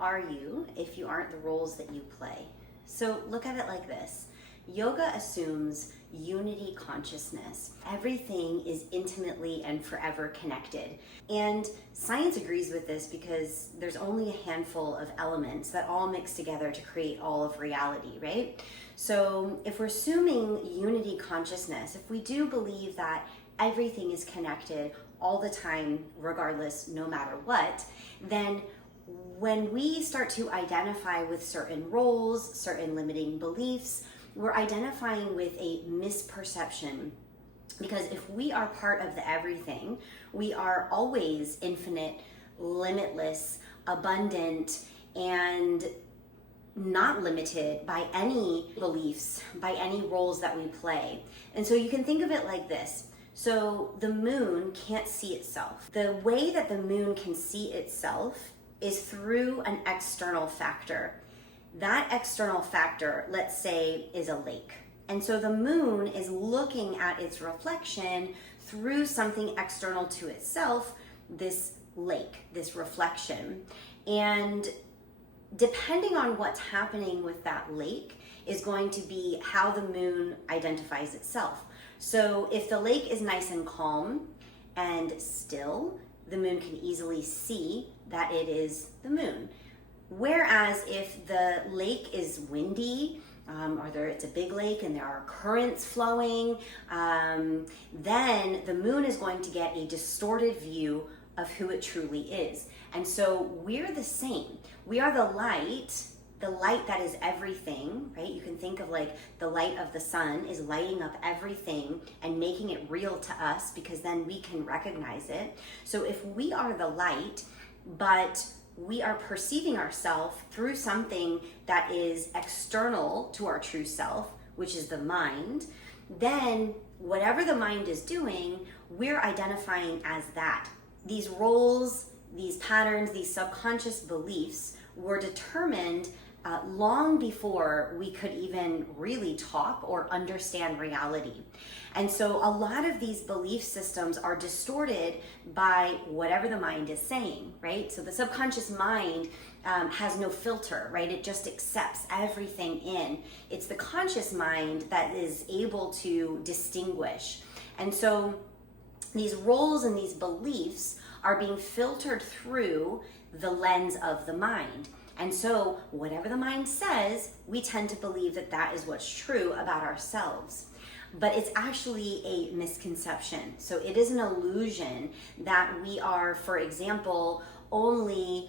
are you if you aren't the roles that you play? So look at it like this. Yoga assumes unity consciousness. Everything is intimately and forever connected. And science agrees with this because there's only a handful of elements that all mix together to create all of reality, right? So if we're assuming unity consciousness, if we do believe that everything is connected all the time, regardless, no matter what, then when we start to identify with certain roles, certain limiting beliefs, we're identifying with a misperception. Because if we are part of the everything, we are always infinite, limitless, abundant, and not limited by any beliefs, by any roles that we play. And so you can think of it like this. So the moon can't see itself. The way that the moon can see itself is through an external factor. That external factor, let's say, is a lake. And so the moon is looking at its reflection through something external to itself, this lake, this reflection. And depending on what's happening with that lake is going to be how the moon identifies itself. So if the lake is nice and calm and still, the moon can easily see that it is the moon. Whereas if the lake is windy, or it's a big lake and there are currents flowing, then the moon is going to get a distorted view of who it truly is. And so we're the same. We are the light that is everything, right? You can think of like the light of the sun is lighting up everything and making it real to us, because then we can recognize it. So if we are the light, but we are perceiving ourselves through something that is external to our true self, which is the mind, then whatever the mind is doing, we're identifying as that. These roles, these patterns, these subconscious beliefs were determined long before we could even really talk or understand reality. And so a lot of these belief systems are distorted by whatever the mind is saying, right? So the subconscious mind has no filter, right? It just accepts everything in. It's the conscious mind that is able to distinguish. And so these roles and these beliefs are being filtered through the lens of the mind. And so whatever the mind says, we tend to believe that that is what's true about ourselves. But it's actually a misconception. So it is an illusion that we are, for example, only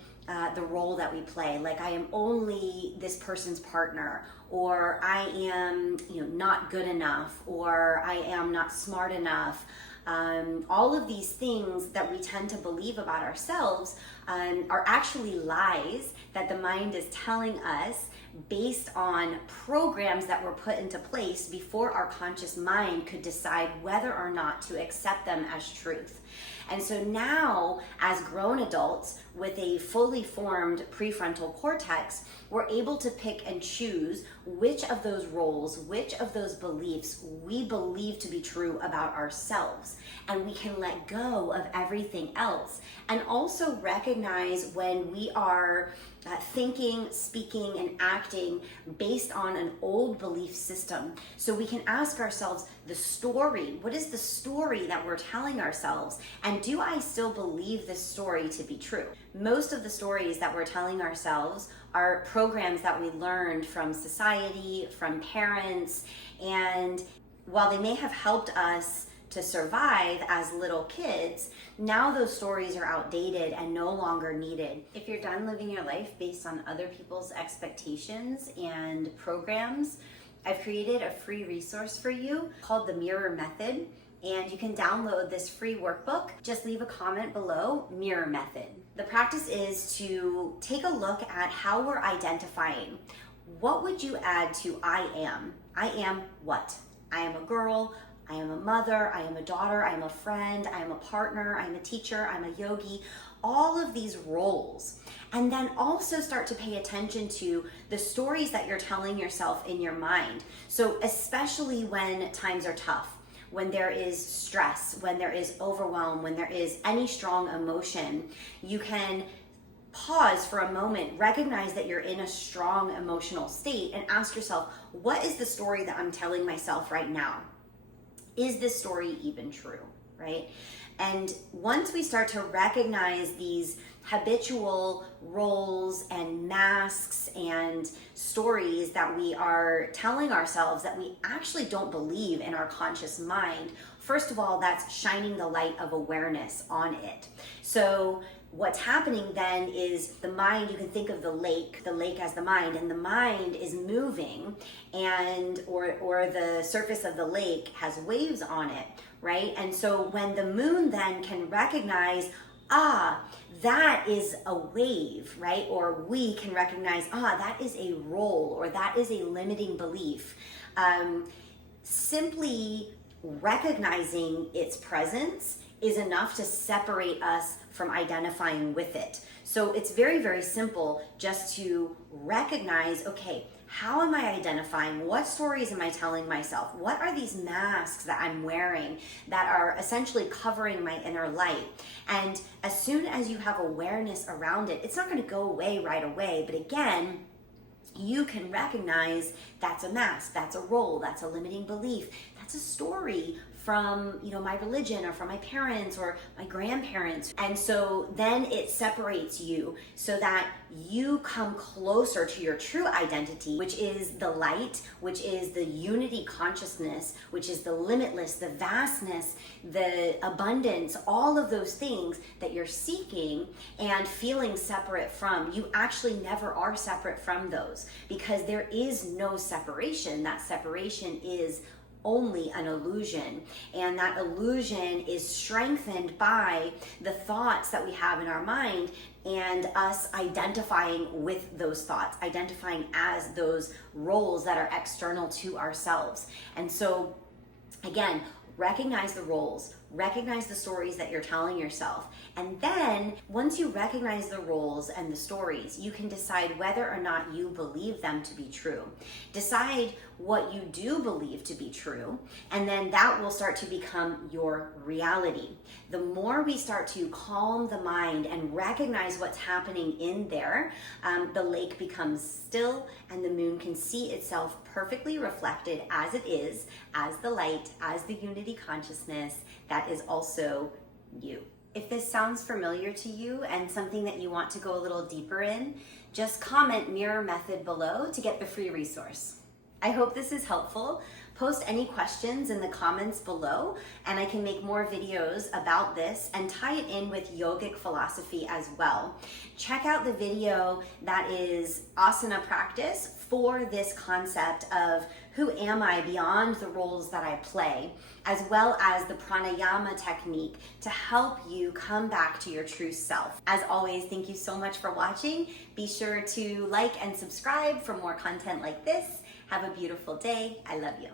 the role that we play. Like I am only this person's partner, or I am, not good enough, or I am not smart enough. All of these things that we tend to believe about ourselves are actually lies that the mind is telling us based on programs that were put into place before our conscious mind could decide whether or not to accept them as truth. And so now, as grown adults with a fully formed prefrontal cortex, we're able to pick and choose which of those roles, which of those beliefs we believe to be true about ourselves. And we can let go of everything else. And also recognize when we are thinking, speaking, and acting based on an old belief system. So we can ask ourselves the story. What is the story that we're telling ourselves? And do I still believe this story to be true? Most of the stories that we're telling ourselves are programs that we learned from society, from parents, and while they may have helped us to survive as little kids, now those stories are outdated and no longer needed. If you're done living your life based on other people's expectations and programs, I've created a free resource for you called the Mirror Method, and you can download this free workbook. Just leave a comment below, Mirror Method. The practice is to take a look at how we're identifying. What would you add to I am? I am what? I am a girl, I am a mother, I am a daughter, I am a friend, I am a partner, I am a teacher, I'm a yogi, all of these roles. And then also start to pay attention to the stories that you're telling yourself in your mind. So especially when times are tough, when there is stress, when there is overwhelm, when there is any strong emotion, you can pause for a moment, recognize that you're in a strong emotional state, and ask yourself, what is the story that I'm telling myself right now? Is this story even true, right? And once we start to recognize these habitual roles and masks and stories that we are telling ourselves that we actually don't believe in our conscious mind, first of all, that's shining the light of awareness on it. So what's happening then is the mind, you can think of the lake as the mind, and the mind is moving, and or the surface of the lake has waves on it, right? And so when the moon then can recognize, that is a wave, right? Or we can recognize, that is a role, or that is a limiting belief. Simply recognizing its presence is enough to separate us from identifying with it. So it's very, very simple just to recognize, okay, how am I identifying? What stories am I telling myself? What are these masks that I'm wearing that are essentially covering my inner light? And as soon as you have awareness around it, it's not going to go away right away. But again, you can recognize that's a mask, that's a role, that's a limiting belief, that's a story from my religion or from my parents or my grandparents. And so then it separates you so that you come closer to your true identity, which is the light, which is the unity consciousness, which is the limitless, the vastness, the abundance, all of those things that you're seeking and feeling separate from. You actually never are separate from those, because there is no separation. That separation is only an illusion, and that illusion is strengthened by the thoughts that we have in our mind and us identifying with those thoughts, identifying as those roles that are external to ourselves. And so again, recognize the roles, recognize the stories that you're telling yourself. And then once you recognize the roles and the stories, you can decide whether or not you believe them to be true. Decide what you do believe to be true, and then that will start to become your reality. The more we start to calm the mind and recognize what's happening in there, the lake becomes still and the moon can see itself perfectly reflected as it is, as the light, as the unity consciousness that is also you. If this sounds familiar to you and something that you want to go a little deeper in, just comment mirror method below to get the free resource. I hope this is helpful. Post any questions in the comments below, and I can make more videos about this and tie it in with yogic philosophy as well. Check out the video that is asana practice for this concept of who am I beyond the roles that I play, as well as the pranayama technique to help you come back to your true self. As always, thank you so much for watching. Be sure to like and subscribe for more content like this. Have a beautiful day. I love you.